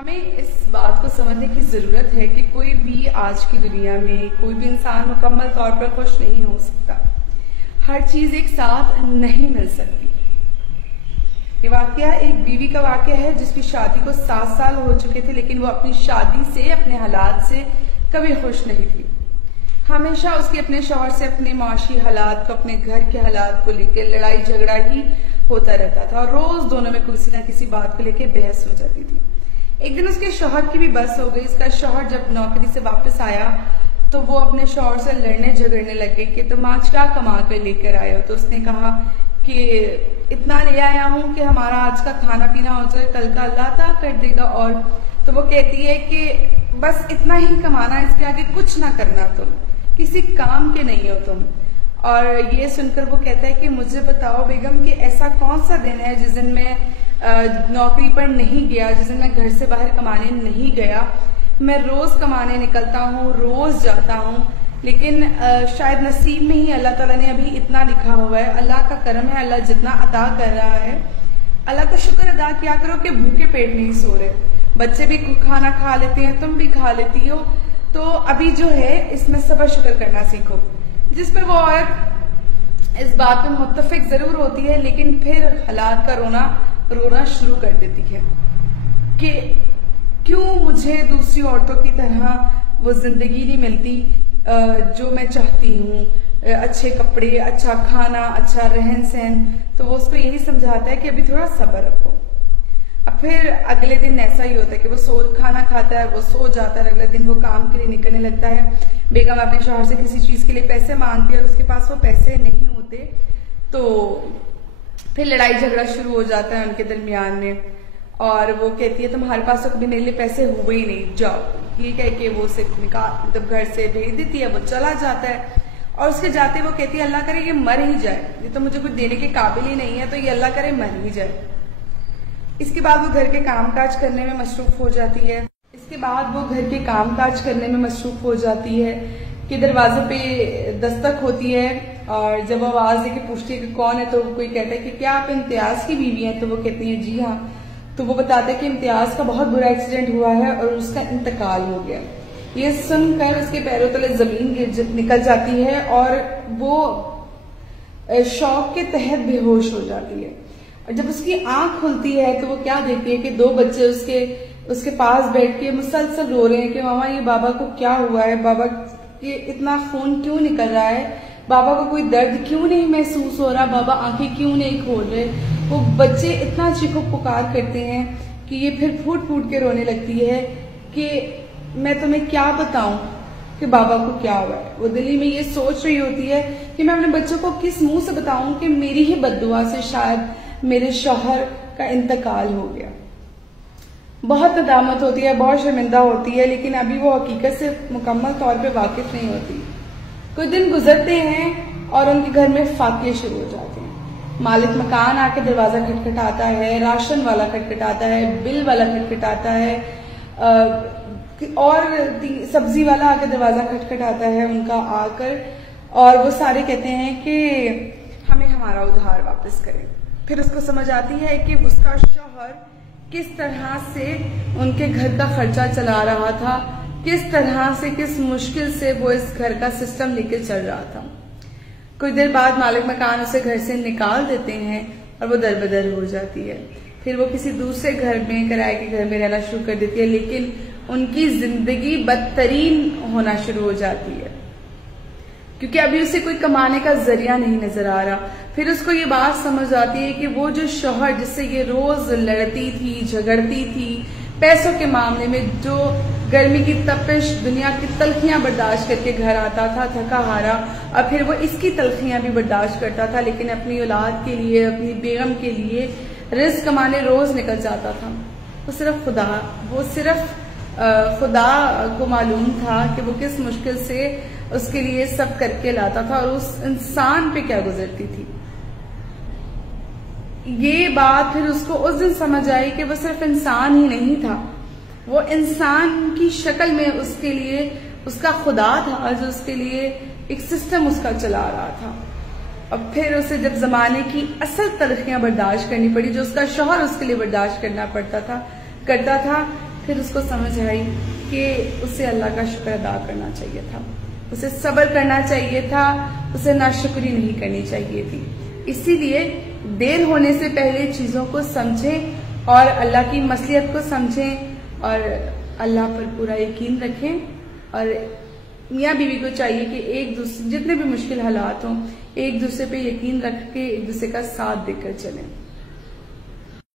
हमें इस बात को समझने की जरूरत है कि कोई भी आज की दुनिया में कोई भी इंसान मुकम्मल तौर पर खुश नहीं हो सकता। हर चीज एक साथ नहीं मिल सकती। ये वाकया एक बीवी का वाकया है जिसकी शादी को 7 साल हो चुके थे, लेकिन वो अपनी शादी से, अपने हालात से कभी खुश नहीं थी। हमेशा उसकी अपने शौहर से अपने माशी हालात को, अपने घर के हालात को लेकर लड़ाई झगड़ा ही होता रहता था और रोज दोनों में किसी न किसी बात को लेकर बहस हो जाती थी। एक दिन उसके शौहर की भी बस हो गई। इसका शौहर जब नौकरी से वापस आया तो वो अपने शौहर से लड़ने झगड़ने लग गई कि तुम आज क्या कमा कर लेकर आए हो। तो उसने कहा कि इतना ले आया हूं कि हमारा आज का खाना पीना हो जाए, कल का अल्लाह अता कर देगा। और तो वो कहती है कि बस इतना ही कमाना, इसके आगे कुछ ना करना, तुम किसी काम के नहीं हो तुम। और ये सुनकर वो कहता है कि मुझे बताओ बेगम कि ऐसा कौन सा दिन है जिस दिन मैं नौकरी पर नहीं गया, जिस दिन मैं घर से बाहर कमाने नहीं गया। मैं रोज कमाने निकलता हूँ, रोज जाता हूँ, लेकिन शायद नसीब में ही अल्लाह ताला ने अभी इतना लिखा हुआ है। अल्लाह का करम है, अल्लाह जितना अता कर रहा है, अल्लाह का शुक्र अदा किया करो कि भूखे पेट नहीं सो रहे। बच्चे भी खाना खा लेते हैं, तुम भी खा लेती हो, तो अभी जो है इसमें सब्र शुक्र करना सीखो। जिस पर वो औरत इस बात में मुत्तफिक जरूर होती है, लेकिन फिर हालात का रोना शुरू कर देती है कि क्यों मुझे दूसरी औरतों की तरह वो जिंदगी नहीं मिलती जो मैं चाहती हूँ, अच्छे कपड़े, अच्छा खाना, अच्छा रहन सहन। तो वो उसको यही समझाता है कि अभी थोड़ा सब्र रखो। अब फिर अगले दिन ऐसा ही होता है कि वो खाना खाता है, वो सो जाता है। अगले दिन वो काम के लिए निकलने लगता है। बेगम अपने शौहर से किसी चीज के लिए पैसे मांगती है और उसके पास वो पैसे नहीं होते, तो फिर लड़ाई झगड़ा शुरू हो जाता है उनके दरमियान में। और वो कहती है तुम्हारे पास तो कभी मेरे लिए पैसे हुए ही नहीं, जाओ। ये कह के वो उसे मतलब घर से भेज देती है, वो चला जाता है। और उसके जाते वो कहती है अल्लाह करे ये मर ही जाए, ये तो मुझे कुछ देने के काबिल ही नहीं है, तो ये अल्लाह करे मर ही जाए। इसके बाद वो घर के कामकाज करने में मसरूफ हो जाती है। कि दरवाजे पे दस्तक होती है और जब वो आवाज देके पूछती है कि कौन है, तो कोई कहता है कि क्या आप इम्तियाज की बीवी हैं? तो वो कहती है जी हाँ। तो वो बताते हैं कि इम्तियाज का बहुत बुरा एक्सीडेंट हुआ है और उसका इंतकाल हो गया। ये सुनकर उसके पैरों तले जमीन निकल जाती है और वो शौक के तहत बेहोश हो जाती है। और जब उसकी आंख खुलती है तो वो क्या देखती है कि 2 बच्चे उसके पास बैठ के मुसलसल रो रहे हैं कि मामा ये बाबा को क्या हुआ है, बाबा ये इतना खून क्यों निकल रहा है, बाबा को कोई दर्द क्यों नहीं महसूस हो रहा, बाबा आंखें क्यों नहीं खोल रहे। वो बच्चे इतना चीखो पुकार करते हैं कि ये फिर फूट फूट के रोने लगती है कि मैं तुम्हें क्या बताऊं कि बाबा को क्या हुआ है। वो दिल्ली में ये सोच रही होती है कि मैं अपने बच्चों को किस मुंह से बताऊं कि मेरी ही बद्दुआ से शायद मेरे शौहर का इंतकाल हो गया। बहुत नदामत होती है, बहुत शर्मिंदा होती है, लेकिन अभी वो हकीकत से मुकम्मल तौर पे वाकिफ नहीं होती। कुछ दिन गुजरते हैं और उनके घर में फाके शुरू हो जाते हैं। मालिक मकान आके दरवाजा खटखटाता है, राशन वाला खटखटाता है, बिल वाला खटखटाता है, और सब्जी वाला आके दरवाजा खटखटाता है उनका आकर। और वो सारे कहते हैं कि हमें हमारा उधार वापस करें। फिर उसको समझ आती है कि उसका शौहर किस तरह से उनके घर का खर्चा चला रहा था, किस तरह से, किस मुश्किल से वो इस घर का सिस्टम लेके चल रहा था। कुछ देर बाद मालिक मकान उसे घर से निकाल देते हैं और वो दरबदर हो जाती है। फिर वो किसी दूसरे घर में, किराए के घर में रहना शुरू कर देती है, लेकिन उनकी जिंदगी बदतरीन होना शुरू हो जाती है क्योंकि अभी उसे कोई कमाने का जरिया नहीं नजर आ रहा। फिर उसको ये बात समझ आती है कि वो जो शौहर जिससे ये रोज लड़ती थी, झगड़ती थी पैसों के मामले में, जो गर्मी की तपिश, दुनिया की तलखियां बर्दाश्त करके घर आता था थका हारा, और फिर वो इसकी तलखियां भी बर्दाश्त करता था, लेकिन अपनी औलाद के लिए, अपनी बेगम के लिए रिस्क कमाने रोज निकल जाता था। वो सिर्फ खुदा को मालूम था कि वो किस मुश्किल से उसके लिए सब करके लाता था और उस इंसान पे क्या गुजरती थी। ये बात फिर उसको उस दिन समझ आई कि वो सिर्फ इंसान ही नहीं था, वो इंसान की शक्ल में उसके लिए उसका खुदा था जो उसके लिए एक सिस्टम उसका चला रहा था। अब फिर उसे जब जमाने की असल तलखियां बर्दाश्त करनी पड़ी, जो उसका शौहर उसके लिए बर्दाश्त करना करता था, फिर उसको समझ आई कि उसे अल्लाह का शुक्र अदा करना चाहिए था, उसे सब्र करना चाहिए था, उसे नाशुक्री नहीं करनी चाहिए थी। इसीलिए देर होने से पहले चीजों को समझें और अल्लाह की मसलियत को समझें और अल्लाह पर पूरा यकीन रखें। और मियाँ बीवी को चाहिए कि एक दूसरे जितने भी मुश्किल हालात हों एक दूसरे पे यकीन रख के एक दूसरे का साथ देकर चलें।